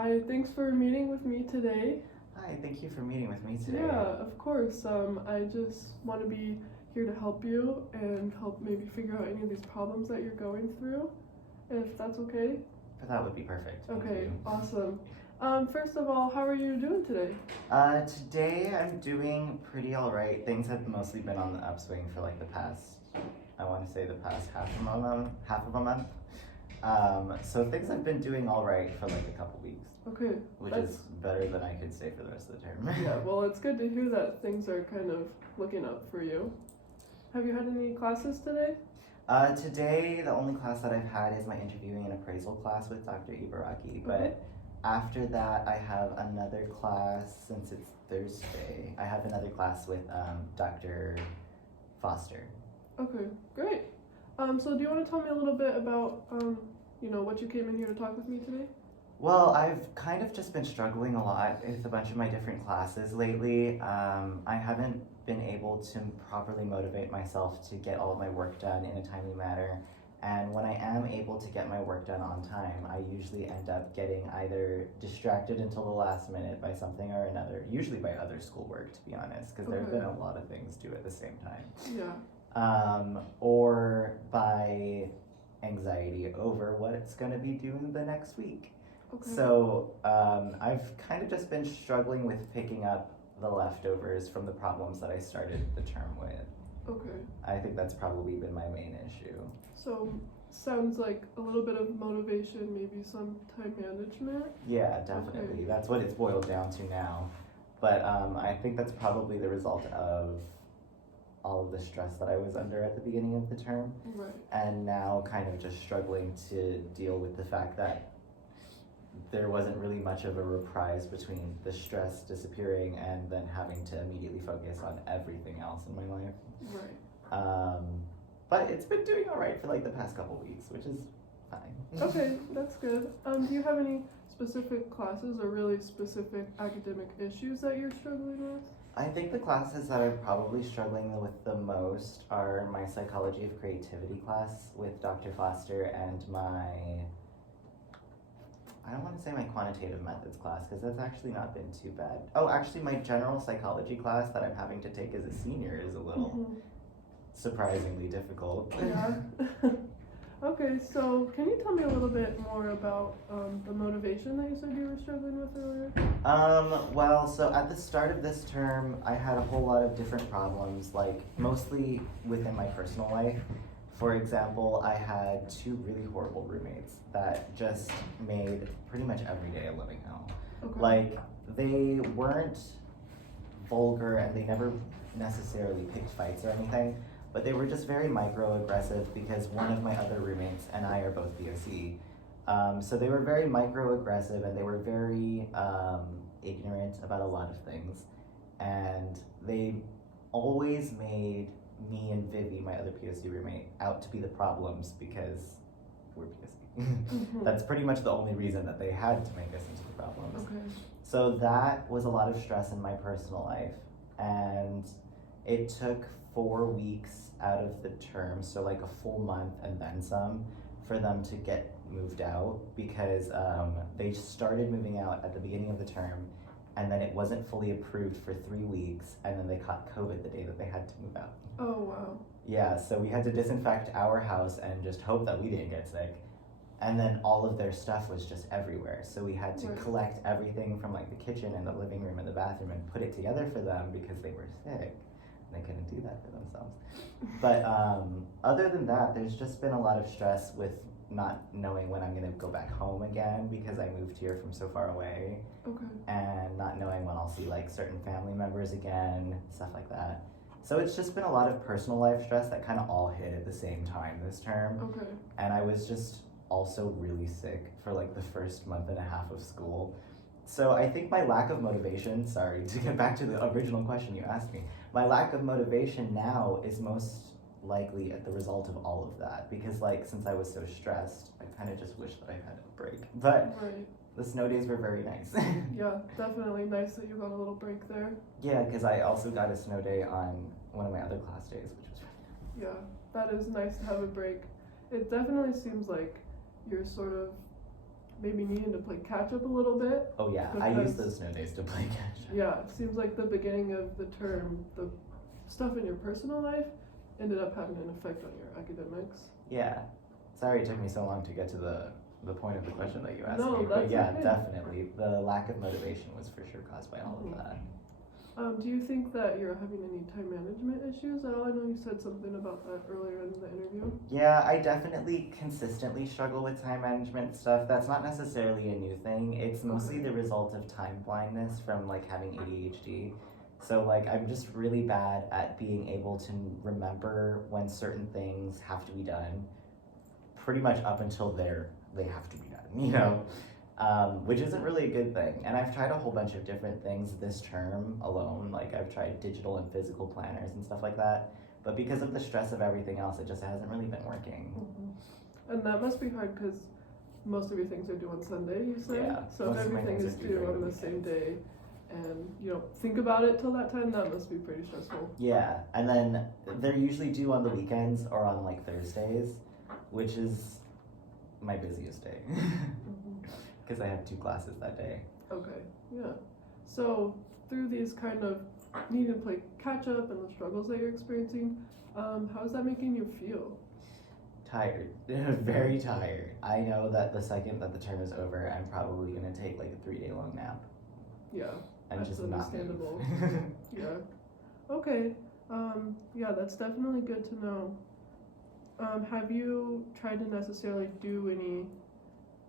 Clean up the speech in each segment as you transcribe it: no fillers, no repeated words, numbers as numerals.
Hi, thanks for meeting with me today. Hi, thank you for meeting with me today. Yeah, of course. I just want to be here to help you and help maybe figure out any of these problems that you're going through, if that's okay. That would be perfect. Thank Okay, you. awesome. First of all, how are you doing today? Today I'm doing pretty alright. Things have mostly been on the upswing for like the past, I want to say the past half of a month. So things have been doing alright for like a couple weeks, Okay, which is better than I could say for the rest of the term. yeah, well, it's good to hear that things are kind of looking up for you. Have you had any classes today? Today the only class that I've had is my interviewing and appraisal class with Dr. Ibaraki, but after that I have another class, since it's Thursday, I have another class with Dr. Foster. Okay, great. So do you want to tell me a little bit about, what you came in here to talk with me today? Well, I've kind of just been struggling a lot with a bunch of my different classes lately. I haven't been able to properly motivate myself to get all of my work done in a timely manner. And when I am able to get my work done on time, I usually end up getting either distracted until the last minute by something or another, usually by other schoolwork, to be honest, because there have been a lot of things due at the same time. Yeah. Or by anxiety over what it's going to be doing the next week. Okay. So I've kind of just been struggling with picking up the leftovers from the problems that I started the term with. Okay. I think that's probably been my main issue. So sounds like a little bit of motivation, maybe some time management. Yeah, definitely. Okay. That's what it's boiled down to now. But I think that's probably the result of all of the stress that I was under at the beginning of the term. Right. And now kind of just struggling to deal with the fact that there wasn't really much of a reprise between the stress disappearing and then having to immediately focus on everything else in my life. Right. But it's been doing all right for like the past couple weeks, which is fine. Okay, that's good. Do you have any specific classes or really specific academic issues that you're struggling with? I think the classes that I'm probably struggling with the most are my Psychology of Creativity class with Dr. Foster and I don't want to say my Quantitative Methods class, because that's actually not been too bad. Oh, actually my General Psychology class that I'm having to take as a senior is a little surprisingly difficult. Yeah. Okay, so can you tell me a little bit more about the motivation that you said you were struggling with earlier? Well, so at the start of this term, I had a whole lot of different problems, like mostly within my personal life. For example, I had two really horrible roommates that just made pretty much every day a living hell. Okay. Like, they weren't vulgar and they never necessarily picked fights or anything, but they were just very microaggressive because one of my other roommates and I are both BSc. So they were very microaggressive and they were very ignorant about a lot of things. And they always made me and Vivi, my other PSC roommate, out to be the problems because we're PSC. That's pretty much the only reason that they had to make us into the problems. Okay. So that was a lot of stress in my personal life, and it took 4 weeks out of the term, so like a full month and then some, for them to get moved out because they started moving out at the beginning of the term, and then it wasn't fully approved for 3 weeks, and then they caught COVID the day that they had to move out. Oh, wow. Yeah, so we had to disinfect our house and just hope that we didn't get sick. And then all of their stuff was just everywhere. So we had to collect everything from like the kitchen and the living room and the bathroom and put it together for them because they were sick. And they couldn't do that for themselves. But other than that, there's just been a lot of stress with not knowing when I'm gonna go back home again because I moved here from so far away. Okay. And not knowing when I'll see like certain family members again, stuff like that. So it's just been a lot of personal life stress that kind of all hit at the same time this term. Okay. And I was just also really sick for like the first month and a half of school. So I think my lack of motivation, sorry, to get back to the original question you asked me, my lack of motivation now is most likely at the result of all of that because like since I was so stressed, I kind of just wish that I had a break. But the snow days were very nice. Yeah, definitely nice that you got a little break there. Yeah, because I also got a snow day on one of my other class days, which was really nice. Yeah, that is nice to have a break. It definitely seems like you're sort of maybe needing to play catch up a little bit. Oh yeah, I use those snow days to play catch up. Yeah, it seems like the beginning of the term, the stuff in your personal life ended up having an effect on your academics. Yeah. Sorry it took me so long to get to the point of the question that you asked No, me. But that's yeah, okay. definitely. The lack of motivation was for sure caused by all of that. Do you think that you're having any time management issues at all? I know you said something about that earlier in the interview. Yeah, I definitely consistently struggle with time management stuff. That's not necessarily a new thing. It's mostly the result of time blindness from like having ADHD. So like I'm just really bad at being able to remember when certain things have to be done, pretty much up until they have to be done, you know? Which isn't really a good thing. And I've tried a whole bunch of different things this term alone. Like I've tried digital and physical planners and stuff like that. But because of the stress of everything else, it just hasn't really been working. And that must be hard because most of your things are due on Sunday, you said? Yeah, So if everything is due on the same day and you don't think about it till that time, that must be pretty stressful. Yeah, and then they're usually due on the weekends or on like Thursdays, which is my busiest day. Because I have 2 classes that day. Okay, yeah. So through these kind of needing to play catch up and the struggles that you're experiencing, how is that making you feel? Tired. Very tired. I know that the second that the term is over, I'm probably going to take like a 3-day long nap. Yeah, And that's just not understandable. move. Yeah. Okay. Yeah, that's definitely good to know. Have you tried to necessarily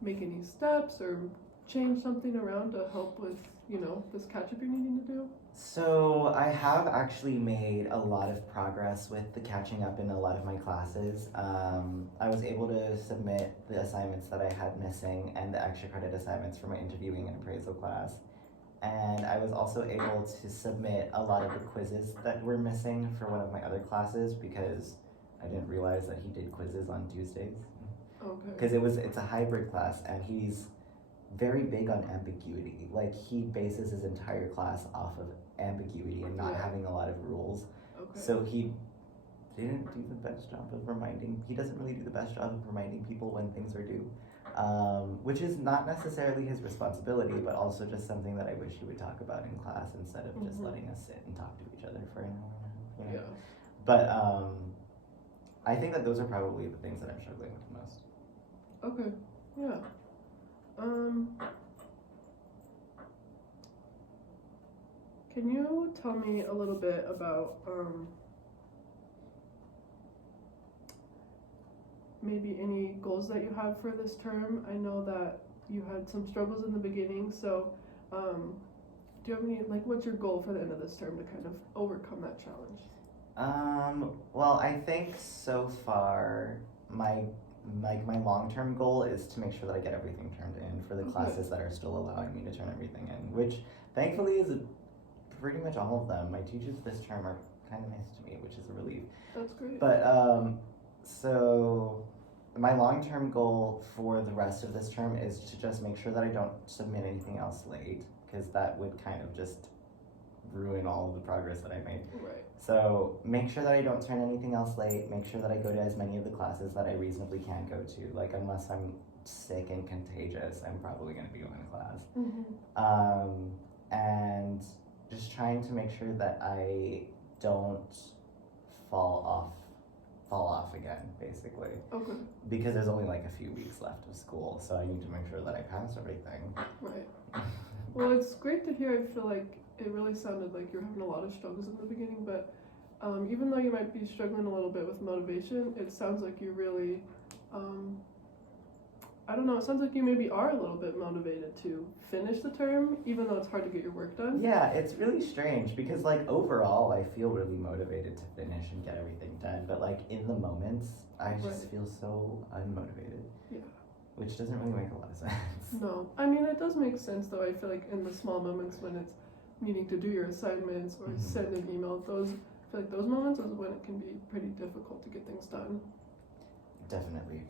make any steps or change something around to help with, this catch up you're needing to do? So I have actually made a lot of progress with the catching up in a lot of my classes. I was able to submit the assignments that I had missing and the extra credit assignments for my interviewing and appraisal class. And I was also able to submit a lot of the quizzes that were missing for one of my other classes because I didn't realize that he did quizzes on Tuesdays. Okay. Because it's a hybrid class and he's very big on ambiguity. Like he bases his entire class off of ambiguity and not having a lot of rules. Okay. So he didn't do the best job of he doesn't really do the best job of reminding people when things are due. Which is not necessarily his responsibility, but also just something that I wish he would talk about in class instead of just letting us sit and talk to each other for an hour. You know? Yeah. But I think that those are probably the things that I'm struggling with the most. Okay. Yeah. Can you tell me a little bit about maybe any goals that you have for this term? I know that you had some struggles in the beginning, so do you have any, what's your goal for the end of this term to kind of overcome that challenge? Well, I think so far my long-term goal is to make sure that I get everything turned in for the classes that are still allowing me to turn everything in, which thankfully is pretty much all of them. My teachers this term are kind of nice to me, which is a relief. That's great. But so my long-term goal for the rest of this term is to just make sure that I don't submit anything else late, because that would kind of just ruin all of the progress that I made. Right. So make sure that I don't turn anything else late, make sure that I go to as many of the classes that I reasonably can go to. Like unless I'm sick and contagious, I'm probably going to be going to class. And just trying to make sure that I don't fall off again, basically. Okay. Because there's only like a few weeks left of school, so I need to make sure that I pass everything. Right. Well, it's great to hear. I feel like it really sounded like you're having a lot of struggles in the beginning, but even though you might be struggling a little bit with motivation, it sounds like you really, I don't know, it sounds like you maybe are a little bit motivated to finish the term, even though it's hard to get your work done. Yeah, it's really strange because like overall I feel really motivated to finish and get everything done, but like in the moments I just feel so unmotivated. Yeah. Which doesn't really make a lot of sense. No, I mean it does make sense though. I feel like in the small moments when it's needing to do your assignments or send an email, I feel like those moments is when it can be pretty difficult to get things done. Definitely.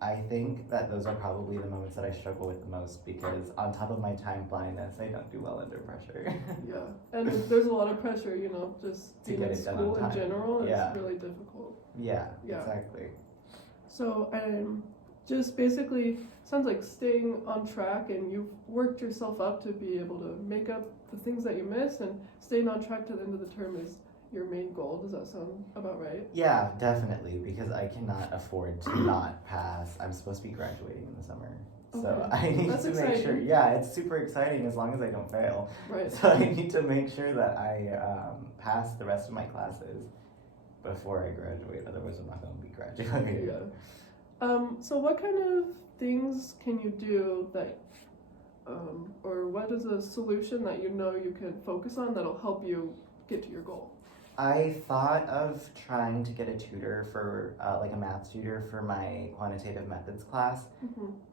I think that those are probably the moments that I struggle with the most because on top of my time blindness, I don't do well under pressure. Yeah, and there's a lot of pressure, just being in school in general is really difficult. Yeah, exactly. So just basically sounds like staying on track, and you've worked yourself up to be able to make up the things that you miss, and staying on track to the end of the term is your main goal. Does that sound about right? Yeah, definitely, because I cannot afford to not pass. I'm supposed to be graduating in the summer. So Okay. I need That's to make exciting. sure, yeah, it's super exciting as long as I don't fail. Right. So I need to make sure that I pass the rest of my classes before I graduate, otherwise I'm not going to be graduating. Yeah. So what kind of things can you do that, or what is a solution that you know you can focus on that'll help you get to your goal? I thought of trying to get a tutor for, like a math tutor for my quantitative methods class,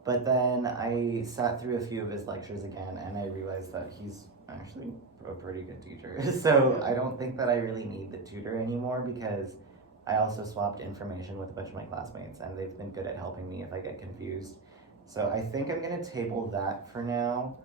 but then I sat through a few of his lectures again and I realized that he's actually a pretty good teacher. So I don't think that I really need the tutor anymore because I also swapped information with a bunch of my classmates and they've been good at helping me if I get confused. So I think I'm going to table that for now,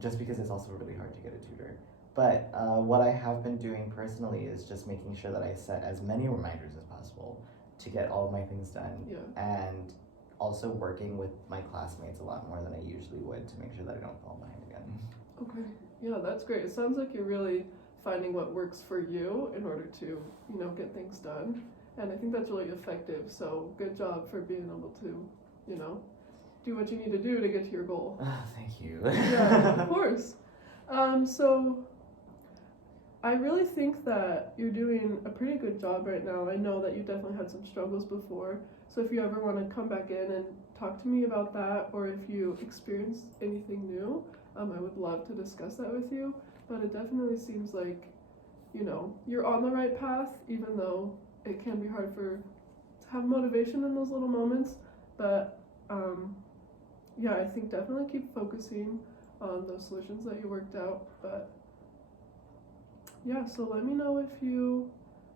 just because it's also really hard to get a tutor. But what I have been doing personally is just making sure that I set as many reminders as possible to get all of my things done. And also working with my classmates a lot more than I usually would to make sure that I don't fall behind again. Okay, yeah, that's great. It sounds like you're really finding what works for you in order to, get things done. And I think that's really effective. So good job for being able to, do what you need to do to get to your goal. Thank you. Yeah, of course. So I really think that you're doing a pretty good job right now. I know that you definitely had some struggles before. So if you ever want to come back in and talk to me about that, or if you experience anything new, I would love to discuss that with you. But it definitely seems like, you're on the right path, even though it can be hard to have motivation in those little moments. But yeah, I think definitely keep focusing on those solutions that you worked out. But yeah, so let me know if you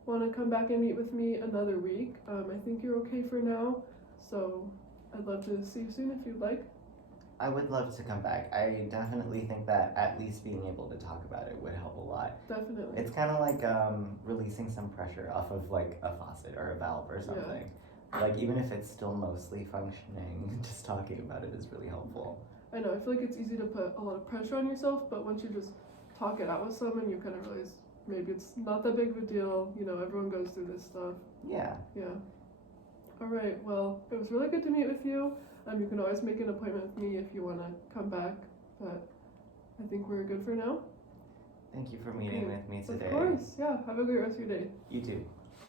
want to come back and meet with me another week. I think you're okay for now, so I'd love to see you soon if you'd like. I would love to come back. I definitely think that at least being able to talk about it would help a lot. Definitely. It's kind of like releasing some pressure off of like a faucet or a valve or something. Like even if it's still mostly functioning, just talking about it is really helpful. I know, I feel like it's easy to put a lot of pressure on yourself, but once you just talk it out with someone, you kind of realize maybe it's not that big of a deal. Everyone goes through this stuff. Yeah. All right, well, it was really good to meet with you. You can always make an appointment with me if you want to come back, but I think we're good for now. Thank you for meeting with me today. Of course, yeah. Have a great rest of your day. You too.